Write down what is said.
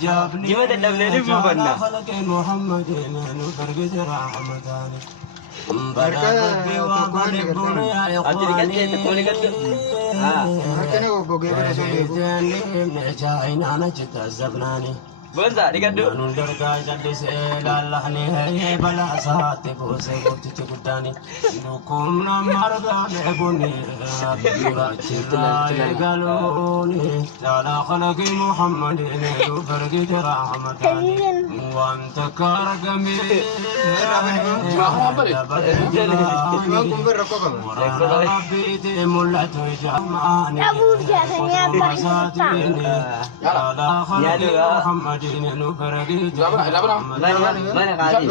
gimana namanya bukannya Muhammad nubargit rahmatani Arti dikasih boleh kan Artinya kok gue pada Zabnani Bonsa dikadu Nundar ka jadis lalahni bala saati bose gutti cukutani nukum namarga meguni abdura chilla galuni la khalaqi muhammadin nubargi rahmatani wa anta kargami rabbi mulatu jamani abu jahanya apa mana kali